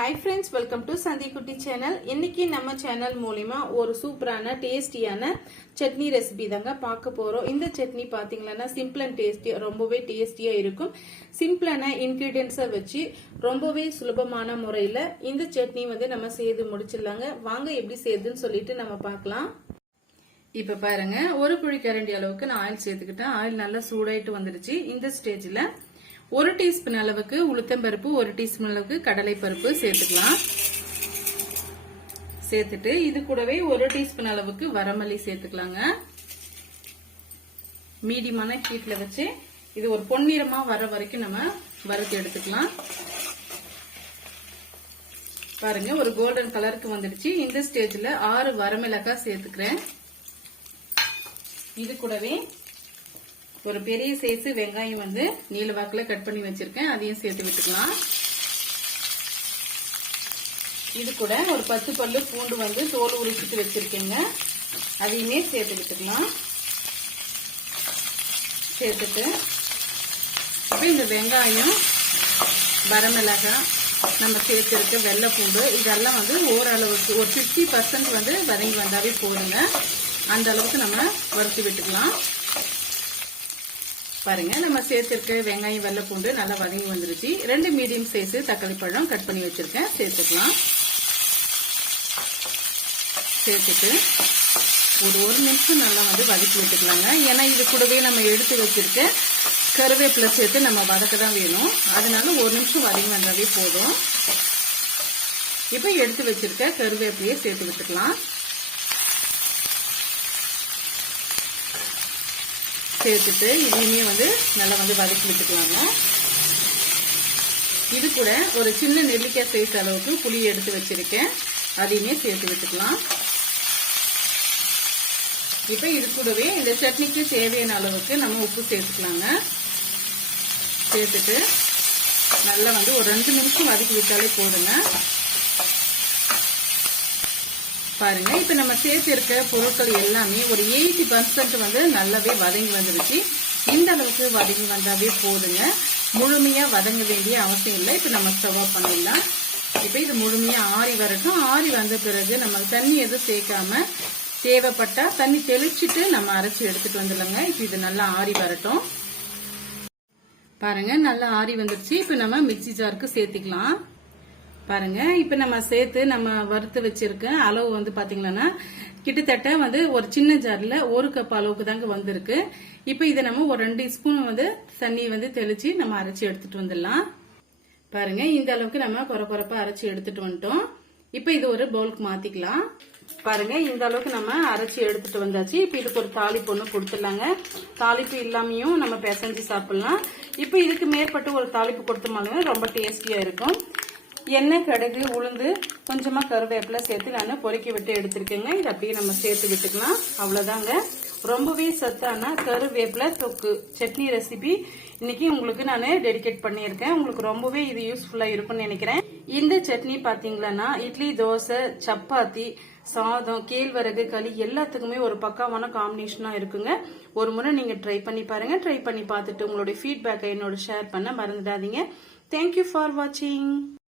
Hi friends welcome to Santhikutti channel இன்னைக்கு நம்ம channel மூலிமா ஒரு சூப்பரான டேஸ்டியான சட்னி ரெசிபி தாங்க பார்க்க போறோம். இந்த சட்னி பாத்தீங்கன்னா சிம்பிள் அண்ட் டேஸ்டி ரொம்பவே டேஸ்டியா இருக்கும். சிம்பிளான இன்கிரீடியன்ஸை வச்சு ரொம்பவே சுலபமான முறையில இந்த சட்னி வந்து நம்ம செய்து முடிச்சிடலாங்க. வாங்க எப்படி செய்யுதுன்னு சொல்லிட்டு நம்ம பார்க்கலாம். இப்ப பாருங்க ஒரு குழி கரண்டி அளவுக்கு நான் ஆயில் சேர்த்துக்கிட்டேன். ஆயில் நல்லா சூடாயிட்டு வந்துடுச்சு. இந்த ஸ்டேஜ்ல ஒரு டீஸ்பூன் அளவுக்கு உளுத்தம்பருப்பு ஒரு டீஸ்பூன் அளவுக்கு கடலை பருப்பு சேர்த்துக்கலாம். சேர்த்துட்டு இது கூடவே ஒரு டீஸ்பூன் அளவுக்கு வரமல்லி சேர்த்துக்கலாங்க. மீடியமான ஹீட்ல வச்சு இது ஒரு பொன்னிறமா வர வரைக்கும் நம்ம வறுத்து எடுத்துக்கலாம். பாருங்க ஒரு கோல்டன் கலருக்கு வந்துடுச்சு. இந்த ஸ்டேஜ்ல ஆறு வரமிளகாய் சேர்த்துக்கிறேன். இது கூடவே ஒரு பெரிய சைஸ் வெங்காயம் வந்து நீல வாக்குல கட் பண்ணி வச்சிருக்கேன். அதையும் சேர்த்து விட்டுக்கலாம். இது கூட ஒரு பத்து பல்லு பூண்டு வந்து தோல் உரிச்சிட்டு வச்சிருக்கேங்க. அதையுமே சேர்த்து விட்டுக்கலாம். சேர்த்துட்டு இப்போ இந்த வெங்காயம் வரமிளகாய் நம்ம சேர்த்துருக்க வெள்ளைப்பூண்டு இதெல்லாம் வந்து ஓரளவுக்கு ஒரு ஃபிஃப்டி பர்சன்ட் வந்து வதங்கி வந்தாவே போதுங்க. அந்த அளவுக்கு நம்ம வறுத்து விட்டுக்கலாம். பாருங்க நம்ம சேர்த்திருக்க வெங்காயம் வெள்ளை பூண்டு நல்லா வதங்கி வந்துருச்சு. ரெண்டு மீடியம் சைஸ் தக்காளி பழம் கட் பண்ணி வச்சிருக்கேன். சேர்த்துக்கலாம். சேர்த்துட்டு ஒரு ஒரு நிமிஷம் நல்லா வந்து வதக்கி விட்டுக்கலாங்க. ஏன்னா இது கூடவே நம்ம எடுத்து வச்சிருக்க கருவேப்பிலை சேர்த்து நம்ம வதக்க தான் வேணும். அதனால ஒரு நிமிஷம் வதங்கி வந்தாவே போதும். இப்போ எடுத்து வச்சிருக்க கருவேப்பிலையை சேர்த்து விட்டுக்கலாம். சேர்த்துட்டு இதையுமே வந்து நல்லா வந்து வதக்கி விட்டுக்கலாங்க. இது கூட ஒரு சின்ன நெல்லிக்காய் சைஸ் அளவுக்கு புளி எடுத்து வச்சிருக்கேன். அதையுமே சேர்த்து விட்டுக்கலாம். இப்போ இது கூடவே இந்த சட்னிக்கு தேவையான அளவுக்கு நம்ம உப்பு சேர்த்துக்கலாங்க. சேர்த்துட்டு நல்லா வந்து ஒரு ரெண்டு நிமிஷம் வதக்கி விட்டாலே போதுங்க. பாருங்க. இப்ப நம்ம சேர்த்திருக்க பொருட்கள் எல்லாமே ஒரு எயிட்டி பர்சன்ட் வந்து நல்லாவே வதங்கி வந்துருச்சு. இந்த அளவுக்கு வதங்கி வந்தாவே போதுங்க. முழுமையா வதங்க வேண்டிய அவசியம் இல்லை. இப்ப நம்ம ஸ்டவ் ஆஃப் பண்ணிடலாம். இப்ப இது முழுமையா ஆறி வரட்டும். ஆறி வந்த பிறகு நம்ம தண்ணி எதுவும் சேர்க்காம தேவைப்பட்டா தண்ணி தெளிச்சுட்டு நம்ம அரைச்சி எடுத்துட்டு வந்துடலாங்க. இப்ப இது நல்லா ஆறி வரட்டும். பாருங்க நல்லா ஆறி வந்துருச்சு. இப்ப நம்ம மிக்சி ஜாருக்கு சேர்த்துக்கலாம். பாருங்க இப்ப நம்ம சேர்த்து நம்ம வறுத்து வச்சிருக்க அளவு வந்து பாத்தீங்கன்னா கிட்டத்தட்ட வந்து ஒரு சின்ன ஜார்ல ஒரு கப் அளவுக்கு தாங்க வந்திருக்கு. இப்ப இதை நம்ம ஒரு ரெண்டு ஸ்பூன் வந்து தண்ணி வந்து தெளிச்சு நம்ம அரைச்சி எடுத்துட்டு வந்துடலாம். பாருங்க இந்த அளவுக்கு நம்ம குறை அரைச்சி எடுத்துட்டு வந்துட்டோம். இப்ப இது ஒரு பவுலுக்கு மாத்திக்கலாம். பாருங்க இந்த அளவுக்கு நம்ம அரைச்சி எடுத்துட்டு வந்தாச்சு. இப்ப இதுக்கு ஒரு தாளிப்பு ஒன்று கொடுத்துடலாங்க. தாளிப்பு இல்லாமையும் நம்ம பிசைஞ்சு சாப்பிடலாம். இப்ப இதுக்கு மேற்பட்டு ஒரு தாளிப்பு கொடுத்தோம்னாலுமே ரொம்ப டேஸ்டியா இருக்கும். எண்ணெய் கடுகு உளுந்து கொஞ்சமாக கருவேப்பிலை சேர்த்து நான் பொறுக்கி விட்டு எடுத்துருக்கேங்க. இதை அப்படியே நம்ம சேர்த்து விட்டுக்கலாம். அவ்வளோதாங்க. ரொம்பவே சத்தான கருவேப்பிலை தொக்கு சட்னி ரெசிபி. இன்னைக்கு உங்களுக்கு நான் டெடிகேட் பண்ணியிருக்கேன். உங்களுக்கு ரொம்பவே இது யூஸ்ஃபுல்லாக இருக்கும்னு நினைக்கிறேன். இந்த சட்னி பார்த்தீங்களன்னா இட்லி தோசை சப்பாத்தி சாதம் கேழ்வரகு களி எல்லாத்துக்குமே ஒரு பக்காவான காம்பினேஷனாக இருக்குங்க. ஒரு முறை நீங்கள் ட்ரை பண்ணி பாருங்கள் ட்ரை பண்ணி பார்த்துட்டு உங்களுடைய ஃபீட்பேக்கை என்னோட ஷேர் பண்ண மறந்துடாதீங்க. தேங்க்யூ ஃபார் வாட்சிங்